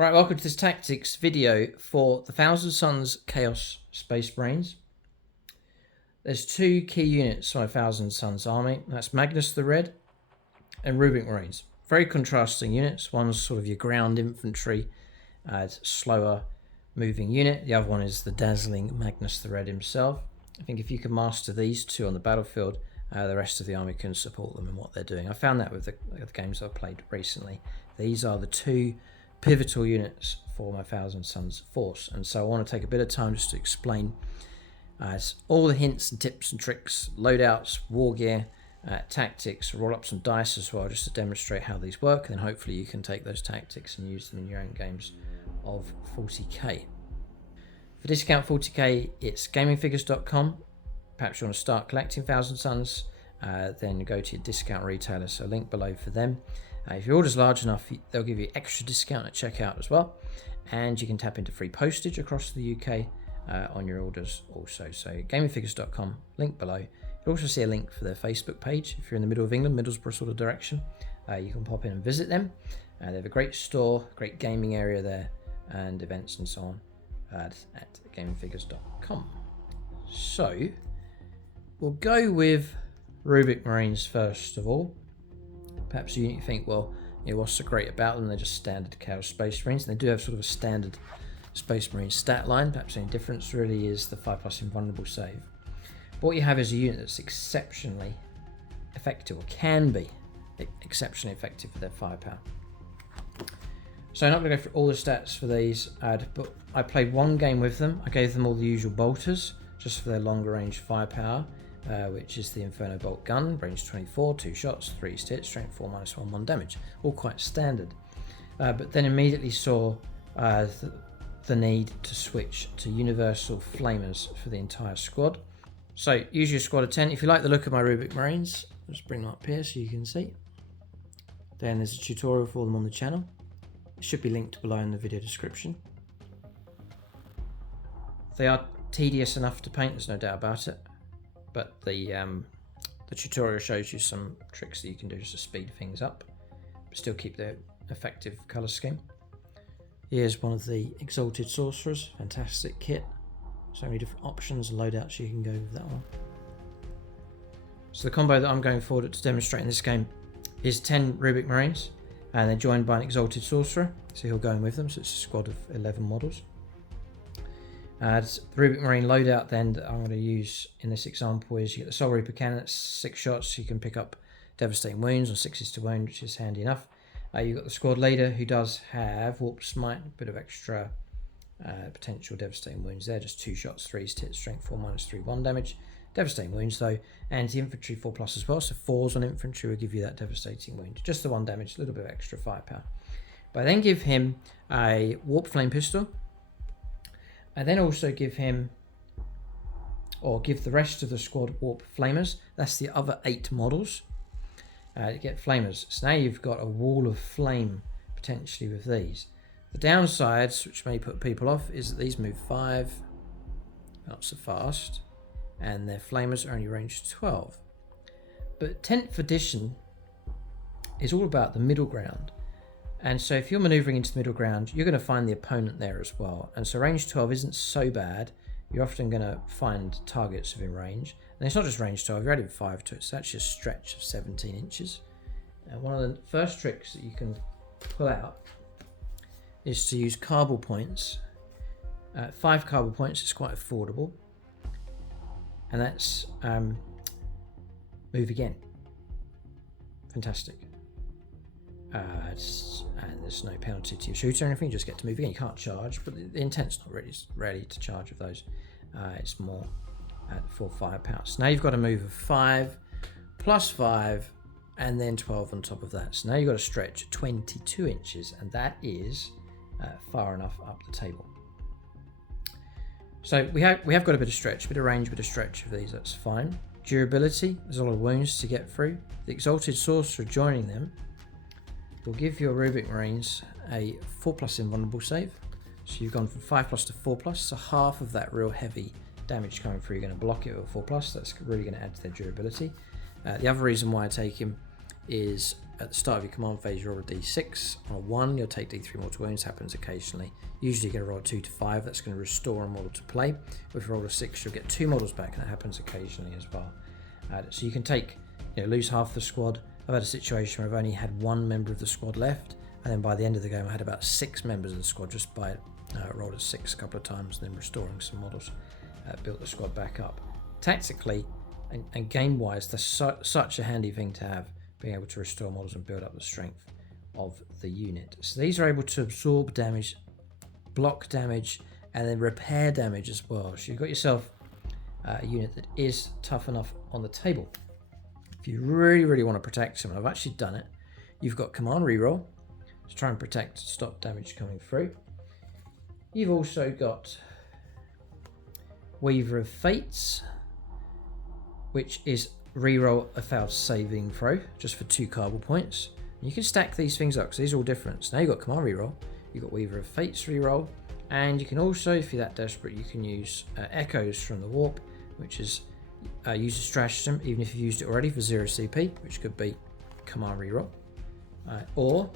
Right, welcome to this tactics video for the Thousand Suns Chaos Space Marines. There's two key units on a Thousand Suns army. That's Magnus the Red and Rubik Marines. Very contrasting units. One's sort of your ground infantry, slower moving unit. The other one is the dazzling Magnus the Red himself. I think if you can master these two on the battlefield, the rest of the army can support them in what they're doing. I found that with the games I've played recently. These are the two pivotal units for my Thousand Suns force, and so I want to take a bit of time just to explain all the hints and tips and tricks, loadouts, war gear, tactics, roll up some dice as well, just to demonstrate how these work, and then hopefully you can take those tactics and use them in your own games of 40k. For discount 40k, it's gamingfigures.com. Perhaps you want to start collecting Thousand Suns, then go to your discount retailer, so link below for them. If your order's large enough, they'll give you extra discount at checkout as well, and you can tap into free postage across the UK on your orders also. So gamingfigures.com, link below. You'll also see a link for their Facebook page if you're in the middle of England, Middlesbrough sort of direction. You can pop in and visit them. They have a great store, great gaming area there, and events and so on at gamingfigures.com. So we'll go with Rubik Marines first of all. Perhaps you think, well, what's so great about them? They're just standard Chaos Space Marines. And they do have sort of a standard Space Marine stat line. Perhaps the only difference really is the 5+ invulnerable save. But what you have is a unit that's exceptionally effective, or can be exceptionally effective for their firepower. So I'm not going to go through all the stats for these, but I played one game with them. I gave them all the usual bolters, just for their longer range firepower. Which is the Inferno Bolt gun, range 24, 2 shots, 3 hits, strength 4, -1, 1 damage. All quite standard. But then immediately saw the need to switch to Universal Flamers for the entire squad. So use your squad of 10. If you like the look of my Rubik Marines, I'll just bring them up here so you can see. Then there's a tutorial for them on the channel. It should be linked below in the video description. They are tedious enough to paint, there's no doubt about it. But the tutorial shows you some tricks that you can do just to speed things up, but still keep the effective colour scheme. Here's one of the Exalted Sorcerers, fantastic kit. So many different options and loadouts you can go with that one. So the combo that I'm going forward to demonstrate in this game is 10 Rubik Marines, and they're joined by an Exalted Sorcerer, so he'll go in with them, so it's a squad of 11 models. The Rubik Marine loadout then that I'm going to use in this example is you get the Soul Reaper cannon at 6 shots, so you can pick up devastating wounds or 6s to wound, which is handy enough. You've got the squad leader who does have Warp Smite, a bit of extra potential devastating wounds there, just 2 shots, 3s to hit, strength 4, -3, 1 damage. Devastating wounds though, anti-infantry 4+ as well, so 4s on infantry will give you that devastating wound. Just the 1 damage, a little bit of extra firepower. But I then give him a Warp Flame Pistol. I then also give him, or give the rest of the squad Warp Flamers. That's the other 8 models to get Flamers. So now you've got a wall of flame potentially with these. The downsides, which may put people off, is that these move 5, not so fast, and their Flamers are only range 12. But 10th edition is all about the middle ground. And so if you're manoeuvring into the middle ground, you're going to find the opponent there as well. And so range 12 isn't so bad. You're often going to find targets within range. And it's not just range 12, you're adding 5 to it. So it's actually a stretch of 17 inches. And one of the first tricks that you can pull out is to use carbal points. 5 carbal points is quite affordable. And that's move again. Fantastic. And there's no penalty to your shooter or anything, you just get to move again. You can't charge, but the intent's not really to charge with those. It's more for firepower. So now you've got a move of 5, +5, and then 12 on top of that. So now you've got a stretch of 22 inches, and that is far enough up the table. So we have got a bit of stretch, a bit of range, a bit of stretch of these, that's fine. Durability, there's a lot of wounds to get through. The Exalted Sorcerer joining them will give your Rubik Marines a 4+ invulnerable save. So you've gone from 5+ to 4+, so half of that real heavy damage coming through, you're going to block it with 4+. That's really going to add to their durability. The other reason why I take him is at the start of your command phase, you roll a d6. On a 1, you'll take d3 mortal wounds, happens occasionally. Usually you're going to roll a 2 to 5, that's going to restore a model to play. If you roll a 6, you'll get 2 models back, and that happens occasionally as well. So you can take, lose half the squad. I've had a situation where I've only had 1 member of the squad left, and then by the end of the game I had about 6 members of the squad just by rolled a 6 a couple of times and then restoring some models. Built the squad back up. Tactically and game-wise, that's such a handy thing to have, being able to restore models and build up the strength of the unit. So these are able to absorb damage, block damage, and then repair damage as well. So you've got yourself a unit that is tough enough on the table. If you really, really want to protect someone, I've actually done it. You've got command reroll to try and protect, stop damage coming through. You've also got Weaver of Fates, which is reroll a failed saving throw just for 2 cardboard points. And you can stack these things up because these are all different. So now you've got command reroll, you've got Weaver of Fates reroll, and you can also, if you're that desperate, you can use Echoes from the Warp, which is use a stratagem even if you've used it already for 0 CP, which could be command reroll. Or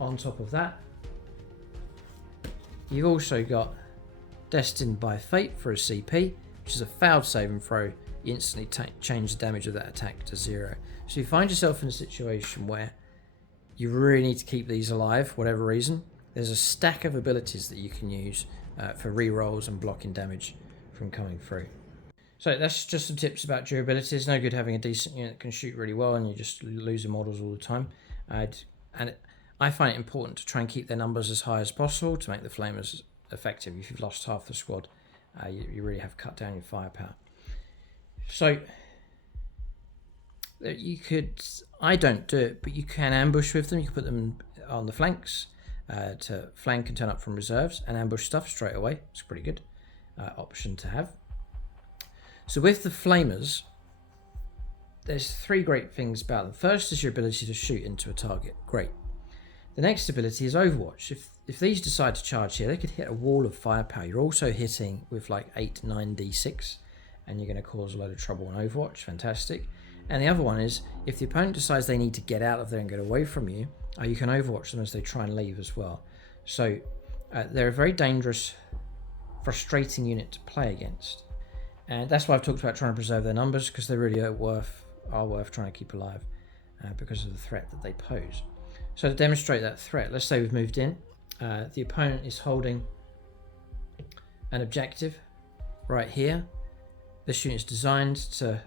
on top of that, you've also got Destined by Fate for a CP, which is a failed saving throw. You instantly change the damage of that attack to 0. So you find yourself in a situation where you really need to keep these alive for whatever reason. There's a stack of abilities that you can use for rerolls and blocking damage from coming through. So that's just some tips about durability. It's no good having a decent unit that can shoot really well and you just losing models all the time. I find it important to try and keep their numbers as high as possible to make the flamers effective. If you've lost half the squad, you really have cut down your firepower. So you could, I don't do it, but you can ambush with them. You can put them on the flanks to flank and turn up from reserves and ambush stuff straight away. It's a pretty good option to have. So with the flamers, there's 3 great things about them. First is your ability to shoot into a target. Great. The next ability is Overwatch. If these decide to charge here, they could hit a wall of firepower. You're also hitting with like 8, 9 d6, and you're going to cause a load of trouble on Overwatch. Fantastic. And the other one is, if the opponent decides they need to get out of there and get away from you, you can Overwatch them as they try and leave as well. So they're a very dangerous, frustrating unit to play against. And that's why I've talked about trying to preserve their numbers, because they really are worth trying to keep alive because of the threat that they pose. So to demonstrate that threat, let's say we've moved in. The opponent is holding an objective right here. This unit is designed to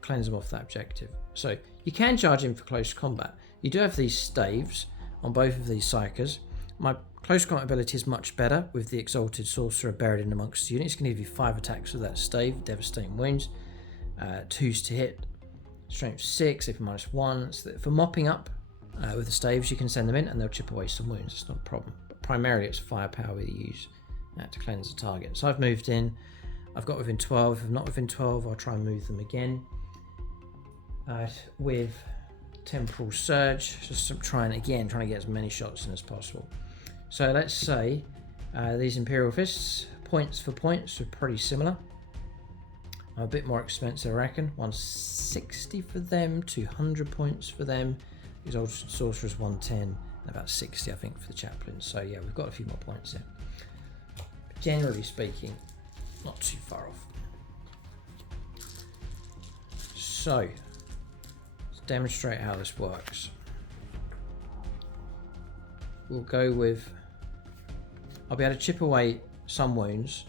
cleanse them off that objective. So you can charge in for close combat. You do have these staves on both of these psychers. My close combat ability is much better with the Exalted Sorcerer buried in amongst the units. It's going to give you 5 attacks with that stave, devastating wounds, 2s to hit, strength 6, if -1. So for mopping up with the staves, you can send them in and they'll chip away some wounds. It's not a problem. But primarily it's firepower we use to cleanse the target. So I've moved in. I've got within 12. If not within 12, I'll try and move them again. With Temporal Surge, just trying to get as many shots in as possible. So let's say these Imperial Fists, points for points, are pretty similar. A bit more expensive, I reckon. 160 for them, 200 points for them. Exalted Sorcerer's 110, and about 60, I think, for the Chaplain. So yeah, we've got a few more points here. But generally speaking, not too far off. So let's demonstrate how this works. We'll go with, I'll be able to chip away some wounds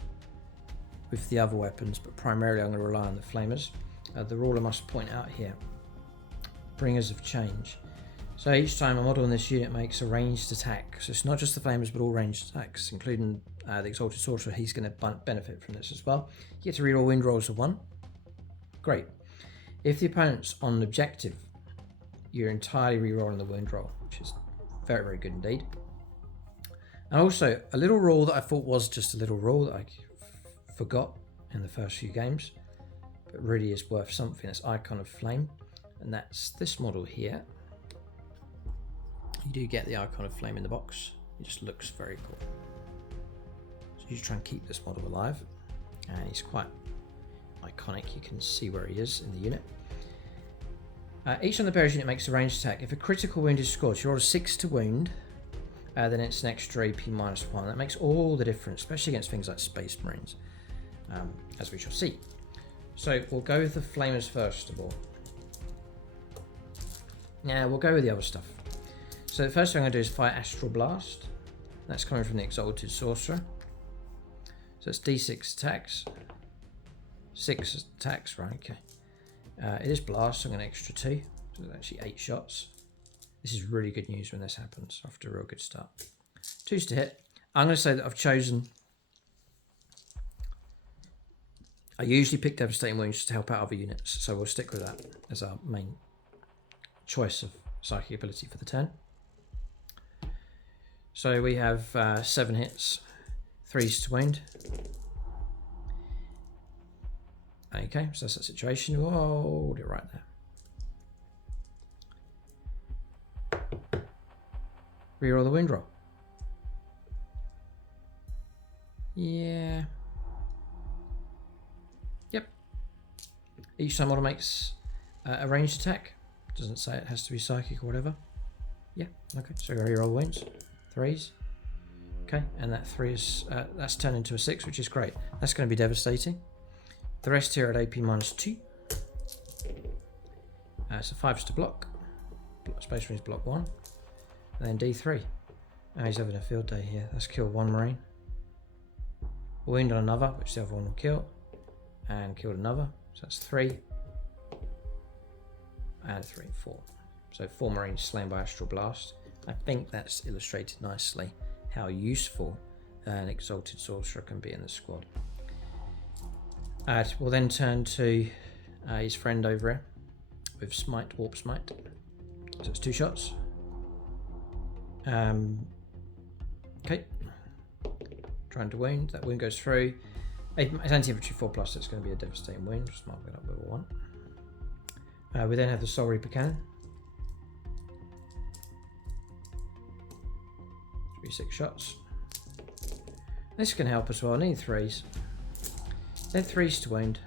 with the other weapons, but primarily I'm going to rely on the flamers. The rule I must point out here, Bringers of Change. So each time a model in this unit makes a ranged attack, so it's not just the flamers but all ranged attacks, including the Exalted Sorcerer, he's going to benefit from this as well. You get to reroll wind rolls of 1. Great. If the opponent's on an objective, you're entirely rerolling the wind roll, which is very, very good indeed. And also, a little rule that I thought was just a little rule that I forgot in the first few games, but really is worth something. That's Icon of Flame, and that's this model here. You do get the Icon of Flame in the box. It just looks very cool. So you try and keep this model alive, and he's quite iconic. You can see where he is in the unit. Each on the bearer's unit makes a ranged attack. If a critical wound is scored, you roll a 6 to wound, then it's an extra AP -1. That makes all the difference, especially against things like Space Marines, as we shall see. So we'll go with the Flamers first of all. Yeah, we'll go with the other stuff. So the first thing I'm going to do is fire Astral Blast. That's coming from the Exalted Sorcerer. So it's D6 attacks. 6 attacks, right, okay. It is blast, so I'm going to extra 2. So it's actually 8 shots. This is really good news when this happens after a real good start. 2's to hit. I'm going to say that I've chosen... I usually pick Devastating Wounds to help out other units, so we'll stick with that as our main choice of psychic ability for the turn. So we have 7 hits, 3's to wound. Okay, so that's that situation. Whoa, hold it right there. Reroll the wound roll. Yeah. Yep. Each time model makes a ranged attack. Doesn't say it has to be psychic or whatever. Yeah, okay. So reroll the wounds. 3's. Okay, and that 3 is that's turned into a 6, which is great. That's going to be devastating. The rest here at AP -2. So 5's to block. Space Marines block 1. And then D3. Oh, he's having a field day here. Let's kill 1 Marine. A wound on another, which the other one will kill. And killed another. So that's 3. And 3, 4. So 4 Marines slain by Astral Blast. I think that's illustrated nicely how useful an Exalted Sorcerer can be in the squad. We'll then turn to his friend over here with Smite, Warp Smite. So it's 2 shots. Okay. Trying to wound. That wound goes through. It's anti-infantry 4+, so it's going to be a devastating wound. Just mark it up level 1. We then have the Soul Reaper Cannon. 6 shots. This can help as well. I need 3's. Then 3's to wound.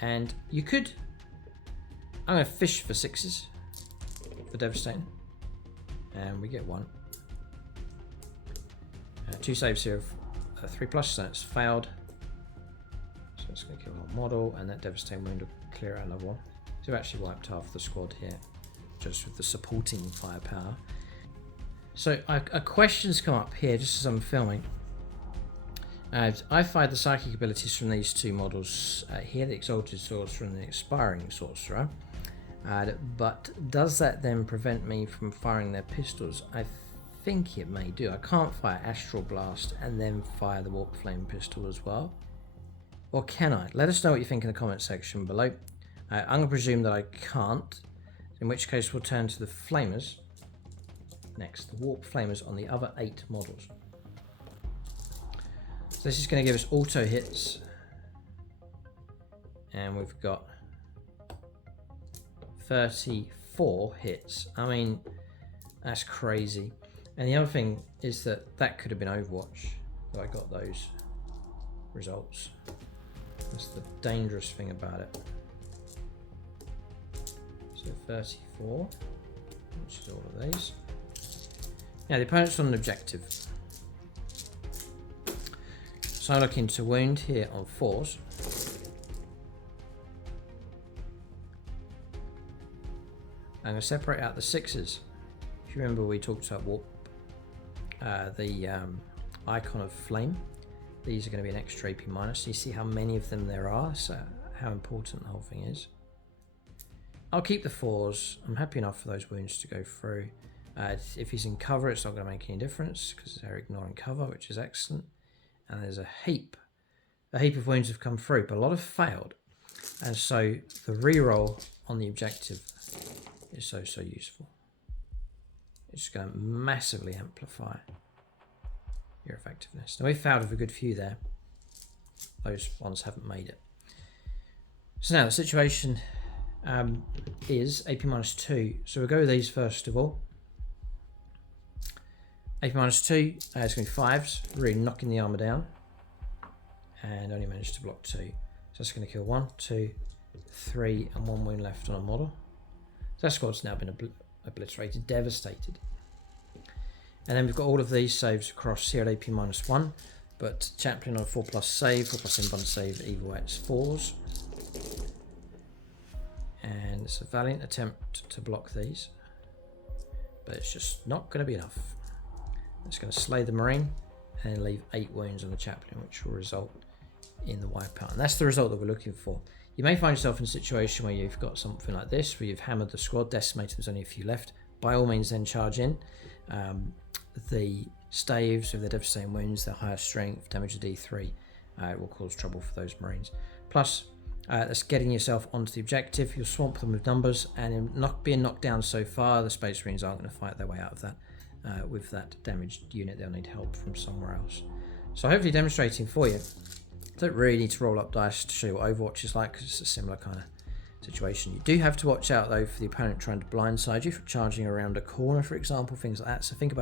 And you could... I'm going to fish for 6's. For devastating. And we get 1. 2 saves here of 3+, so it's failed. So it's going to kill one model, and that devastating wound will clear out another one. So we've actually wiped half the squad here, just with the supporting firepower. So a question's come up here just as I'm filming. I fired the psychic abilities from these 2 models here, the Exalted Sorcerer and the Expiring Sorcerer. But does that then prevent me from firing their pistols? I think it may do. I can't fire Astral Blast and then fire the Warp Flame pistol as well. Or can I? Let us know what you think in the comment section below. I'm going to presume that I can't, in which case we'll turn to the Flamers next, the Warp Flamers on the other 8 models. So this is going to give us auto hits, and we've got 34 hits. I mean, that's crazy. And the other thing is that could have been Overwatch, that I got those results. That's the dangerous thing about it. So 34, which is all of these. Now the opponent's on an objective. So I'm looking to wound here on 4's. I'm going to separate out the 6's. If you remember, we talked about Warp, the icon of flame. These are going to be an extra AP minus. You see how many of them there are, so how important the whole thing is. I'll keep the 4's. I'm happy enough for those wounds to go through. If he's in cover, it's not going to make any difference because they're ignoring cover, which is excellent. And there's a heap of wounds have come through, but a lot have failed. And so the reroll on the objective is so useful. It's going to massively amplify your effectiveness. Now we've failed with a good few there. Those ones haven't made it. So now the situation is AP -2. So we'll go with these first of all. AP -2, it's going to be 5's, really knocking the armor down. And only managed to block 2. So that's going to kill 1, 2, 3 and 1 wound left on a model. So that squad's now been obliterated, devastated. And then we've got all of these saves across here at AP -1, but Chaplain on a 4+ save, 4+ invuln save, evil X 4s. And it's a valiant attempt to block these, but it's just not going to be enough. It's going to slay the Marine and leave 8 wounds on the Chaplain, which will result in the wipeout. And that's the result that we're looking for. You may find yourself in a situation where you've got something like this, where you've hammered the squad, decimated, there's only a few left. By all means, then charge in. The staves with their devastating wounds, their higher strength, damage of D3, it will cause trouble for those Marines. Plus, that's getting yourself onto the objective. You'll swamp them with numbers, and in being knocked down so far, the Space Marines aren't going to fight their way out of that. With that damaged unit, they'll need help from somewhere else. So hopefully demonstrating for you. Don't really need to roll up dice to show you what Overwatch is like, because it's a similar kind of situation. You do have to watch out though for the opponent trying to blindside you, for charging around a corner, for example, things like that. So think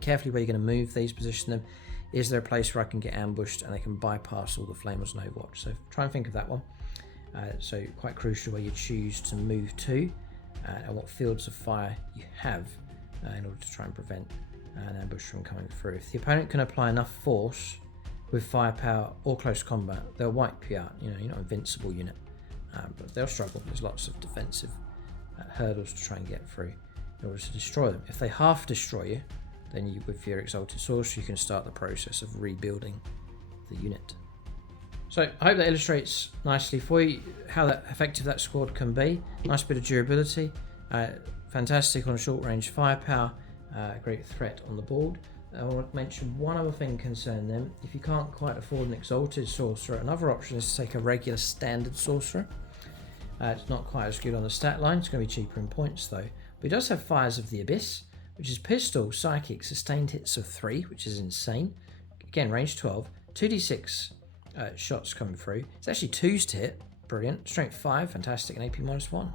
carefully where you're going to move these, position them. Is there a place where I can get ambushed and they can bypass all the flamers in Overwatch? So try and think of that one. So quite crucial where you choose to move to, and what fields of fire you have in order to try and prevent an ambush from coming through. If the opponent can apply enough force with firepower or close combat, they'll wipe you out. You know, you're not an invincible unit, but they'll struggle. There's lots of defensive hurdles to try and get through in order to destroy them. If they half destroy you, then you, with your Exalted Sorcerer, you can start the process of rebuilding the unit. So I hope that illustrates nicely for you how effective that squad can be. Nice bit of durability, fantastic on short range firepower, great threat on the board. I want to mention one other thing concerning them. If you can't quite afford an Exalted Sorcerer, another option is to take a regular standard Sorcerer. It's not quite as good on the stat line, it's going to be cheaper in points though. But it does have Fires of the Abyss, which is pistol, psychic, sustained hits of 3, which is insane. Again, range 12, 2d6 shots coming through. It's actually 2s to hit, brilliant. Strength 5, fantastic, and AP -1.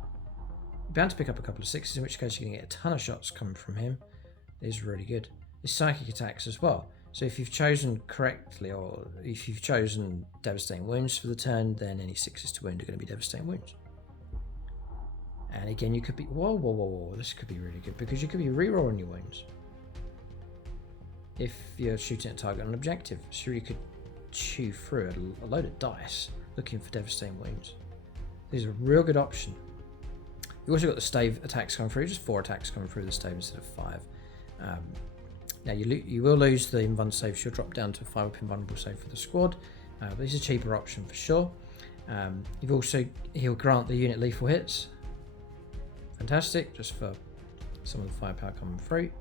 You're bound to pick up a couple of 6s, in which case you're going to get a ton of shots coming from him. It is really good. It's psychic attacks as well. So if you've chosen correctly, or if you've chosen devastating wounds for the turn, then any 6s to wound are going to be devastating wounds. And again, you could be, whoa, this could be really good, because you could be re-rolling your wounds if you're shooting at a target on an objective. So you could chew through a load of dice looking for devastating wounds. These are a real good option. You've also got the stave attacks coming through, just 4 attacks coming through the stave instead of 5. Now you will lose the invuln save, she'll drop down to a 5-up invulnerable save for the squad, but this is a cheaper option for sure. He'll grant the unit lethal hits. Fantastic, just for some of the firepower coming through.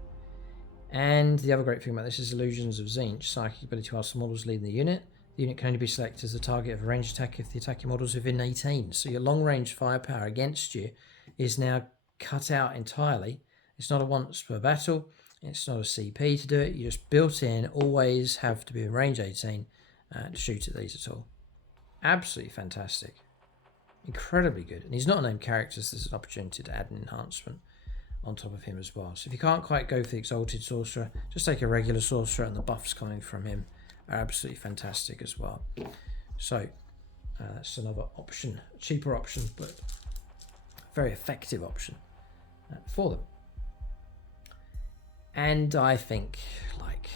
And the other great thing about this is Illusions of Tzeentch, psychic ability whilst the models leading the unit. The unit can only be selected as the target of a ranged attack if the attacking model is within 18. So your long range firepower against you is now cut out entirely. It's not a once per battle, it's not a CP to do it, you just built in, always have to be in range 18 to shoot at these at all. Absolutely fantastic. Incredibly good. And he's not a named character, so there's an opportunity to add an enhancement on top of him as well. So if you can't quite go for the Exalted Sorcerer, just take a regular Sorcerer, and the buffs coming from him are absolutely fantastic as well. So that's another option, a cheaper option, but a very effective option for them. And I think, like,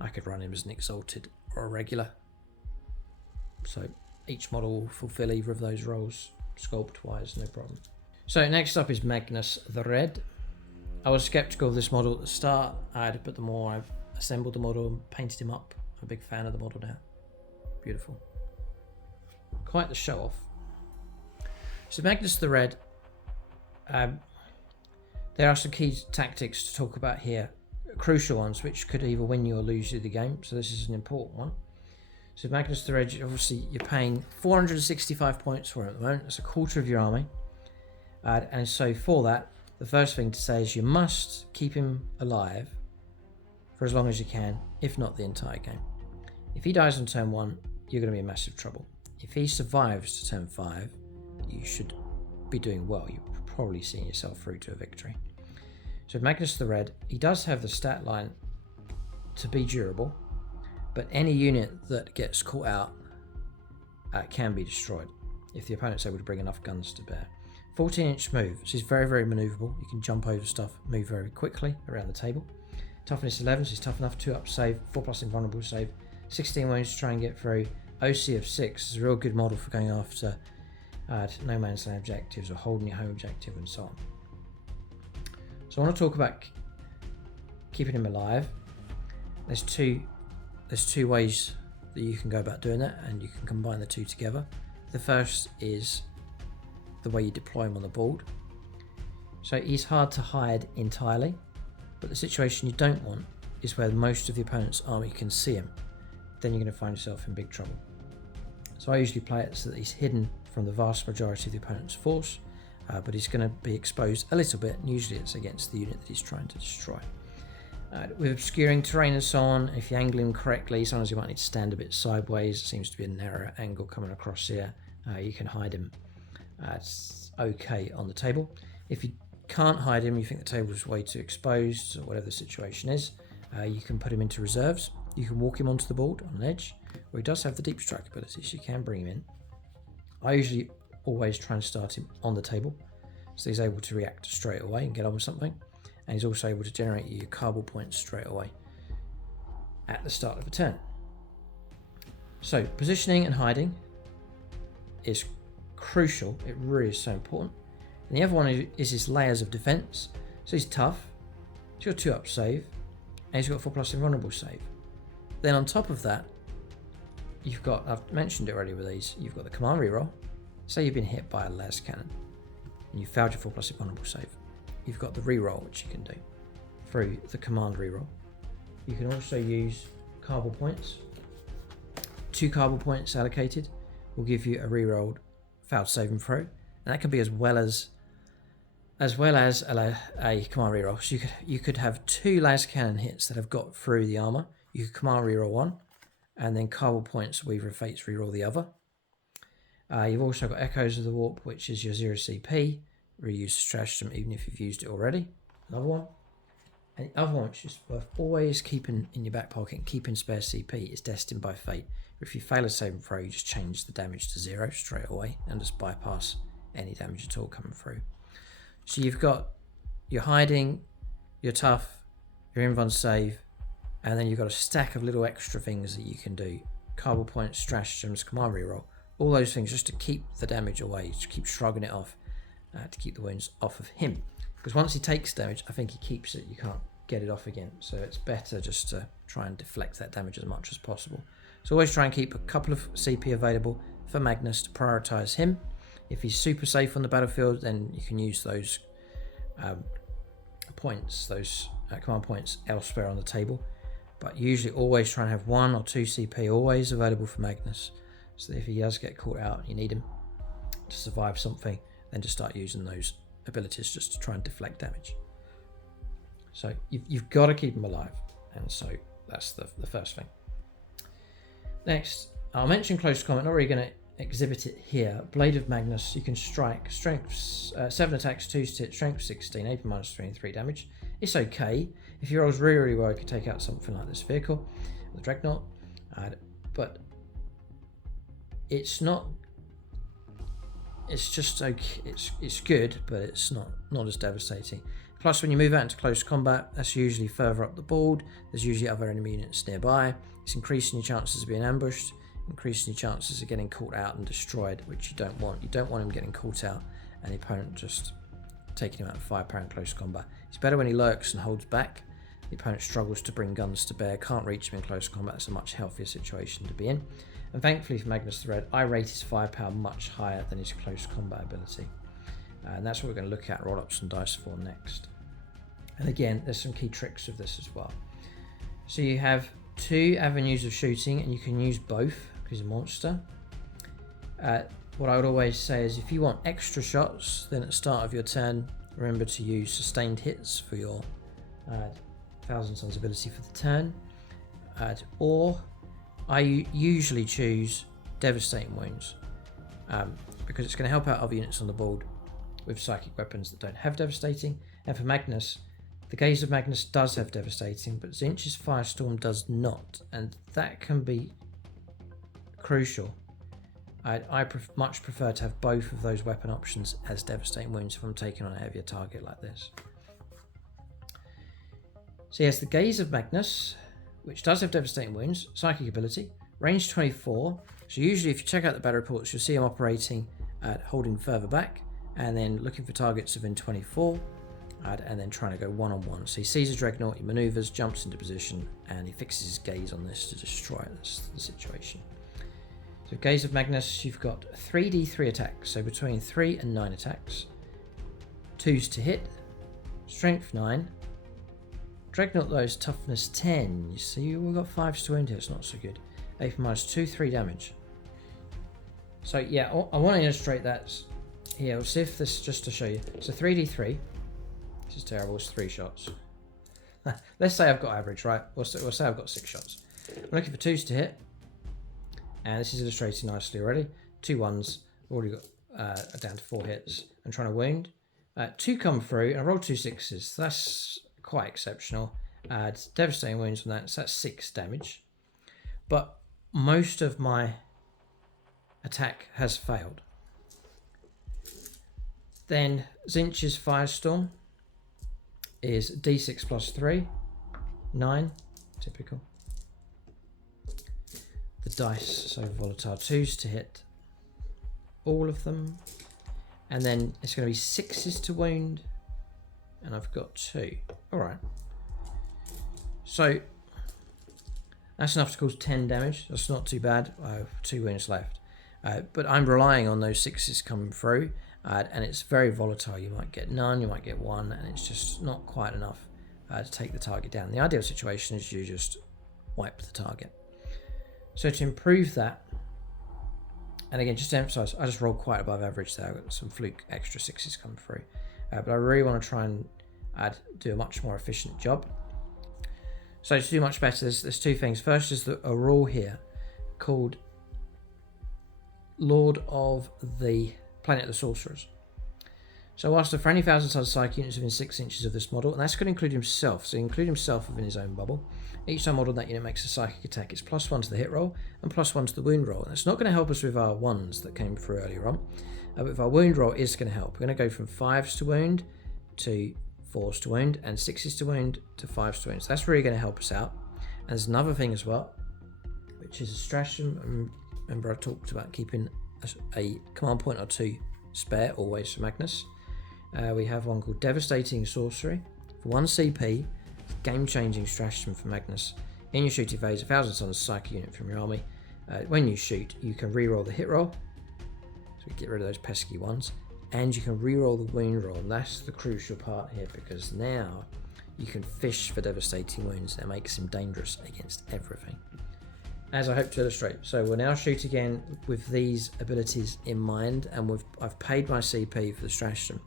I could run him as an Exalted or a regular. So each model will fulfill either of those roles, sculpt-wise, no problem. So next up is Magnus the Red. I was skeptical of this model at the start. But the more I've assembled the model and painted him up, I'm a big fan of the model now. Beautiful. Quite the show-off. So Magnus the Red, there are some key tactics to talk about here, crucial ones, which could either win you or lose you the game. So this is an important one. So Magnus the Red, obviously you're paying 465 points for it at the moment. That's a quarter of your army. And so for that, the first thing to say is you must keep him alive for as long as you can, if not the entire game. If he dies on turn 1, you're going to be in massive trouble. If he survives to turn 5, you should be doing well. You're probably seeing yourself through to a victory. So Magnus the Red, he does have the stat line to be durable, but any unit that gets caught out can be destroyed. if the opponent's able to bring enough guns to bear. 14-inch move, which is very, very manoeuvrable. You can jump over stuff, move very quickly around the table. Toughness 11, so he's tough enough, 2 up save, 4+ invulnerable save, 16 wounds to try and get through. OC of 6 is a real good model for going after no man's land objectives or holding your home objective and so on. So I want to talk about keeping him alive. There's two ways that you can go about doing that, and you can combine the two together. The first is the way you deploy him on the board. So he's hard to hide entirely, but the situation you don't want is where most of the opponent's army can see him. Then you're going to find yourself in big trouble. So I usually play it so that he's hidden from the vast majority of the opponent's force, but he's going to be exposed a little bit, and usually it's against the unit that he's trying to destroy. With obscuring terrain and so on, if you angle him correctly, sometimes you might need to stand a bit sideways. It seems to be a narrower angle coming across here. You can hide him. It's okay on the table. If you can't hide him, you think the table is way too exposed, or whatever the situation is, you can put him into reserves. You can walk him onto the board on an edge, where he does have the deep strike ability, so you can bring him in. I usually always try and start him on the table, so he's able to react straight away and get on with something, and he's also able to generate you carbal points straight away at the start of a turn. So positioning and hiding is crucial. It really is so important. And the other one is his layers of defense. So he's tough, he's got 2 up save, and he's got 4+ invulnerable save. Then on top of that, you've got, I've mentioned it already with these, you've got the command reroll. Say you've been hit by a las cannon and you failed your 4+ invulnerable save. You've got the reroll, which you can do through the command reroll. You can also use carbal points. 2 carbal points allocated will give you a rerolled failed save and throw, and that can be as well as a command reroll. So you could have 2 las cannon hits that have got through the armor. You could command reroll one, and then carbal points, Weaver of Fates, reroll the other. You've also got Echoes of the Warp, which is your 0 CP. Reuse stratagem even if you've used it already. Another one. And the other one, which is worth always keeping in your back pocket and keeping spare CP, is Destined by Fate. If you fail a save and throw, you just change the damage to 0 straight away and just bypass any damage at all coming through. So you've got your hiding, your tough, your invuln save, and then you've got a stack of little extra things that you can do. Carbal points, stratagems, command reroll, all those things just to keep the damage away, to keep shrugging it off, to keep the wounds off of him. Because once he takes damage, I think he keeps it, you can't get it off again. So it's better just to try and deflect that damage as much as possible. So always try and keep a couple of CP available for Magnus to prioritise him. If he's super safe on the battlefield, then you can use those points, those command points elsewhere on the table. But usually always try and have 1 or 2 CP always available for Magnus. So that if he does get caught out and you need him to survive something, then just start using those abilities just to try and deflect damage. So you've got to keep him alive, and so that's the first thing. Next, I'll mention close combat, not really going to exhibit it here. Blade of Magnus, you can strike, strength 7 attacks, 2 hit, strength 16, AP -3 and 3 damage. It's okay. If he rolls really, really well, you can take out something like this vehicle, the Dreadnought, but it's not. It's just okay. It's good, but it's not as devastating. Plus, when you move out into close combat, that's usually further up the board. There's usually other enemy units nearby. It's increasing your chances of being ambushed, increasing your chances of getting caught out and destroyed, which you don't want. You don't want him getting caught out and the opponent just taking him out of firepower in close combat. It's better when he lurks and holds back. The opponent struggles to bring guns to bear, can't reach him in close combat. It's a much healthier situation to be in. And thankfully for Magnus the Red, I rate his firepower much higher than his close combat ability. And that's what we're going to look at, roll up some dice for next. And again, there's some key tricks of this as well. So you have 2 avenues of shooting, and you can use both because he's a monster. What I would always say is if you want extra shots, then at the start of your turn, remember to use sustained hits for your Thousand Suns ability for the turn. Or I usually choose Devastating Wounds because it's going to help out other units on the board with psychic weapons that don't have Devastating. And for Magnus, the Gaze of Magnus does have Devastating, but Tzeentch's Firestorm does not, and that can be crucial much prefer to have both of those weapon options as devastating wounds if I'm taking on a heavier target like this. So yes, the Gaze of Magnus, which does have devastating wounds, psychic ability, range 24. So usually if you check out the battle reports, you'll see him operating at holding further back and then looking for targets within 24 and then trying to go one-on-one. So he sees a dreadnought, he maneuvers, jumps into position, and he fixes his gaze on this to destroy the situation. So Gaze of Magnus, you've got 3d3 attacks, so between 3 and 9 attacks. 2s to hit, strength 9. Dreadnought though is toughness 10, so you've got 5s to wound here, it's not so good. AP minus 2, 3 damage. So yeah, I want to illustrate that here. We'll see if this, just to show you. So 3d3, this is terrible, it's 3 shots. Let's say I've got average, right? We'll say I've got 6 shots. I'm looking for 2s to hit, and this is illustrated nicely already. 2 1s, already got down to 4 hits. I'm trying to wound. 2 come through, and I rolled 2 6s, so that's quite exceptional. Devastating wounds from that, so that's 6 damage. But most of my attack has failed. Then Tzeentch's Firestorm is d6 plus 3, 9, typical. The dice, so volatile, 2s to hit all of them. And then it's going to be 6s to wound, and I've got 2. Alright. So that's enough to cause 10 damage. That's not too bad. I have 2 wounds left. But I'm relying on those 6s coming through, and it's very volatile. You might get none, you might get 1, and it's just not quite enough to take the target down. The ideal situation is you just wipe the target. So to improve that, and again, just to emphasize, I just rolled quite above average there. I've got some fluke extra 6s coming through. But I really want to try and do a much more efficient job. So to do much better, there's 2 things. First is a rule here called Lord of the Planet of the Sorcerers. So whilst for any 1,000 tons psychic units within 6 inches of this model, and that's going to include himself, so include himself within his own bubble, each time model that unit makes a psychic attack, it's +1 to the hit roll and +1 to the wound roll. And it's not going to help us with our 1s that came through earlier on, but with our wound roll is going to help. We're going to go from 5s to wound to 4s to wound and 6s to wound to 5s to wound. So that's really going to help us out. And there's another thing as well, which is a stratagem. Remember I talked about keeping a command point or 2 spare always for Magnus. We have one called Devastating Sorcery. For 1 CP, game-changing stratagem for Magnus. In your shooting phase, 1,000 tons psychic unit from your army. When you shoot, you can re-roll the hit roll, so we get rid of those pesky ones, and you can re-roll the wound roll. And that's the crucial part here, because now you can fish for devastating wounds. That makes him dangerous against everything, as I hope to illustrate. So we'll now shoot again with these abilities in mind, and I've paid my CP for the stratagem.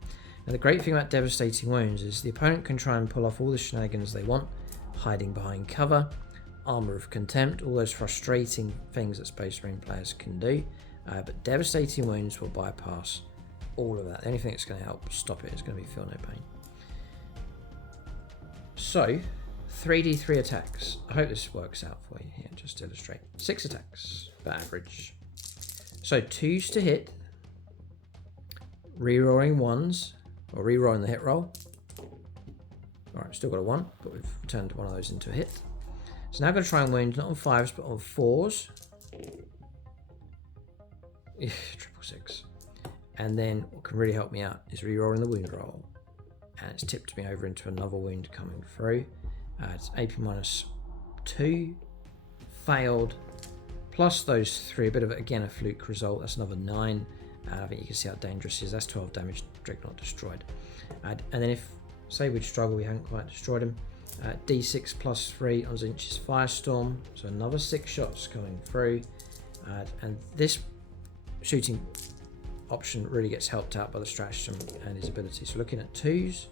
Now the great thing about devastating wounds is the opponent can try and pull off all the shenanigans they want, hiding behind cover, armor of contempt, all those frustrating things that Space Marine players can do, but devastating wounds will bypass all of that. The only thing that's going to help stop it is going to be feel no pain. So 3d3 attacks. I hope this works out for you here, just to illustrate. 6 attacks, but average. So 2s to hit, re-rolling 1s, or re-rolling the hit roll. Alright, still got a 1, but we've turned one of those into a hit. So now I'm going to try and wound, not on 5s, but on 4s. 666. And then what can really help me out is re-rolling the wound roll. And it's tipped me over into another wound coming through. It's AP minus 2, failed, plus those 3, a bit of, again, a fluke result. That's another 9. And I think you can see how dangerous it is. That's 12 damage, Dreadnought destroyed. And then if, say we'd struggle, we haven't quite destroyed him, d6 plus 3 on Tzeentch's Firestorm, so another 6 shots coming through. And this shooting option really gets helped out by the stratagem and his ability. So looking at 2s,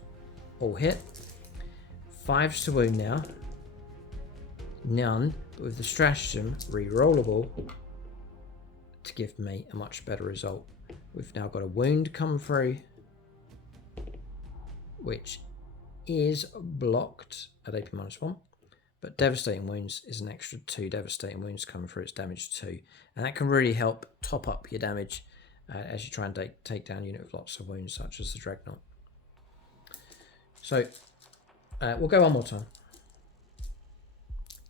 all hit. 5s to wound now, none, but with the stratagem re-rollable to give me a much better result. We've now got a wound come through, which is blocked at AP minus 1, but devastating wounds is an extra 2 devastating wounds coming through its damage 2, and that can really help top up your damage as you try and take down a unit with lots of wounds, such as the Dreadnought. So we'll go one more time.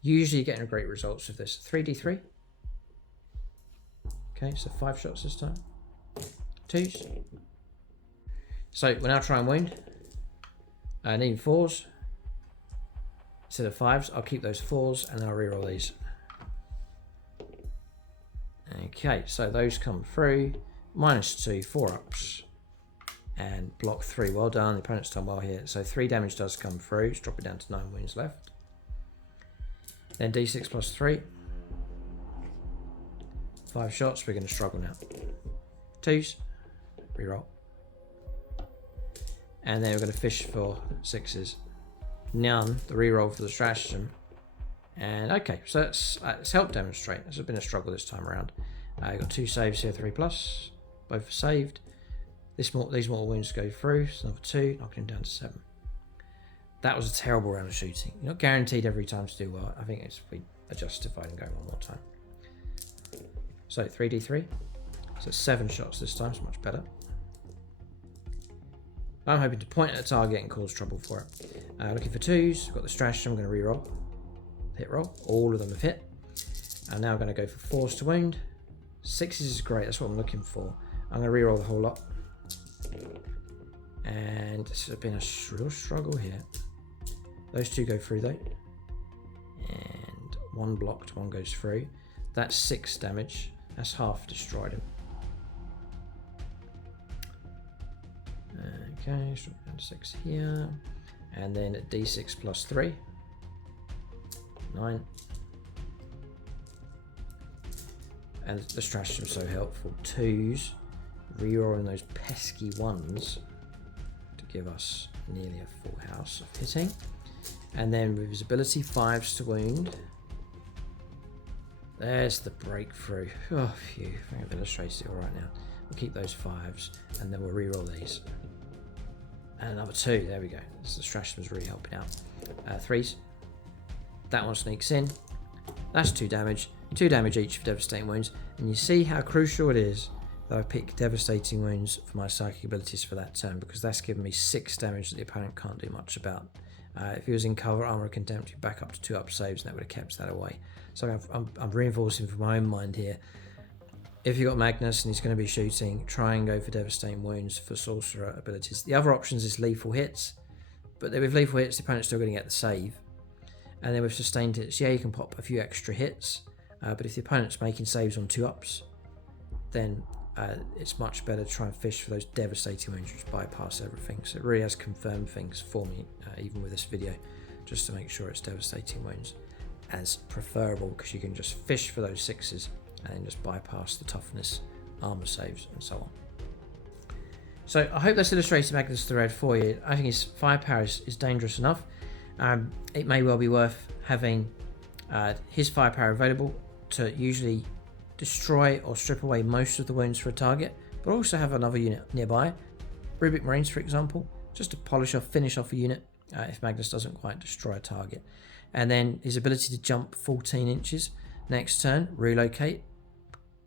Usually you're getting great results with this. 3d3. Okay, so 5 shots this time. 2s. So we'll now try and wound. Needing 4s. Instead of 5s, I'll keep those 4s and then I'll reroll these. Okay, so those come through. -2, 4-ups. And block 3. Well done, the opponent's done well here. So 3 damage does come through. Let's drop it down to 9 wounds left. Then d6 plus 3. 5 shots, we're going to struggle now. 2s, reroll. And then we're going to fish for 6s. None, the reroll for the stratagem. And okay, so it's helped demonstrate. It's been a struggle this time around. I've got 2 saves here, 3+. Both are saved. These mortal wounds go through, so another 2, knocking him down to 7. That was a terrible round of shooting. You're not guaranteed every time to do well. I think it's justified in going one more time. So 3d3. So 7 shots this time, it's much better. I'm hoping to point at a target and cause trouble for it. Looking for 2s. We've got the stratagem, I'm going to reroll. Hit roll. All of them have hit. I'm now going to go for 4s to wound. 6s is great, that's what I'm looking for. I'm going to reroll the whole lot. And this has been a real struggle here. Those 2 go through though. And 1 blocked, 1 goes through. That's 6 damage. That's half destroyed him. Okay, so down to 6 here. And then at d6 plus 3. 9. And the stratagem so helpful. 2s. Rerolling those pesky 1s to give us nearly a full house of hitting. And then with his ability, 5s to wound. There's the breakthrough. Oh, phew. I think I've illustrated it all right now. We'll keep those 5s and then we'll reroll these. And another 2. There we go. So the stratagem's really helping out. 3s. That one sneaks in. That's 2 damage. 2 damage each for devastating wounds. And you see how crucial it is that I pick devastating wounds for my psychic abilities for that turn, because that's given me 6 damage that the opponent can't do much about. If he was in cover, armor contempt, he'd back up to 2 up saves, and that would have kept that away. So I'm reinforcing for my own mind here. If you've got Magnus and he's going to be shooting, try and go for devastating wounds for sorcerer abilities. The other options is lethal hits, but with lethal hits, the opponent's still going to get the save. And then with sustained hits, yeah, you can pop a few extra hits, but if the opponent's making saves on 2-ups, then it's much better to try and fish for those devastating wounds which bypass everything. So it really has confirmed things for me, even with this video, just to make sure it's devastating wounds as preferable, because you can just fish for those 6s and then just bypass the toughness, armor saves, and so on. So I hope that's illustrated Magnus the Red for you. I think his firepower is dangerous enough. It may well be worth having his firepower available to usually destroy or strip away most of the wounds for a target, but also have another unit nearby. Rubric Marines, for example, just to finish off a unit if Magnus doesn't quite destroy a target. And then his ability to jump 14 inches next turn, relocate,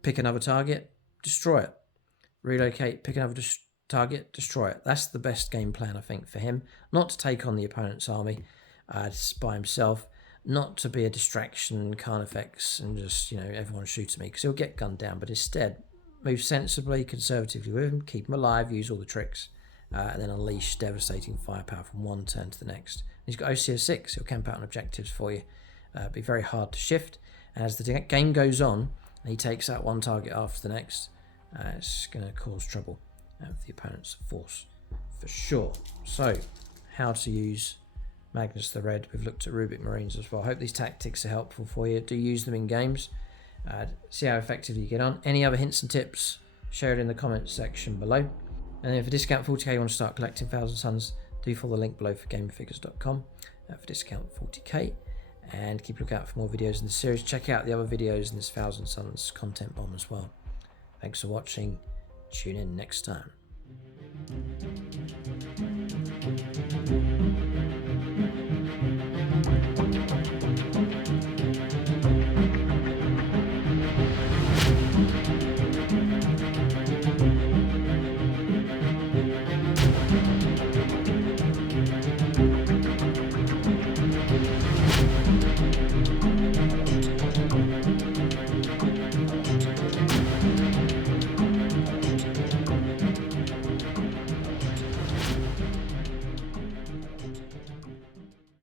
pick another target, destroy it. Relocate, pick another target, destroy it. That's the best game plan, I think, for him. Not to take on the opponent's army by himself, not to be a distraction, Carnifex, and just, everyone shoot at me, because he'll get gunned down, but instead, move sensibly, conservatively with him, keep him alive, use all the tricks, and then unleash devastating firepower from one turn to the next. He's got OC of 6, he'll camp out on objectives for you. Be very hard to shift, and as the game goes on, and he takes out one target after the next, it's going to cause trouble with the opponent's force, for sure. So, how to use Magnus the Red. We've looked at Rubric Marines as well. I hope these tactics are helpful for you. Do use them in games. See how effectively you get on. Any other hints and tips, share it in the comments section below. And then for discount 40k, you want to start collecting 1000 Suns, do follow the link below for gamingfigures.com for discount 40k. And keep a lookout for more videos in the series. Check out the other videos in this 1000 Suns content bomb as well. Thanks for watching. Tune in next time.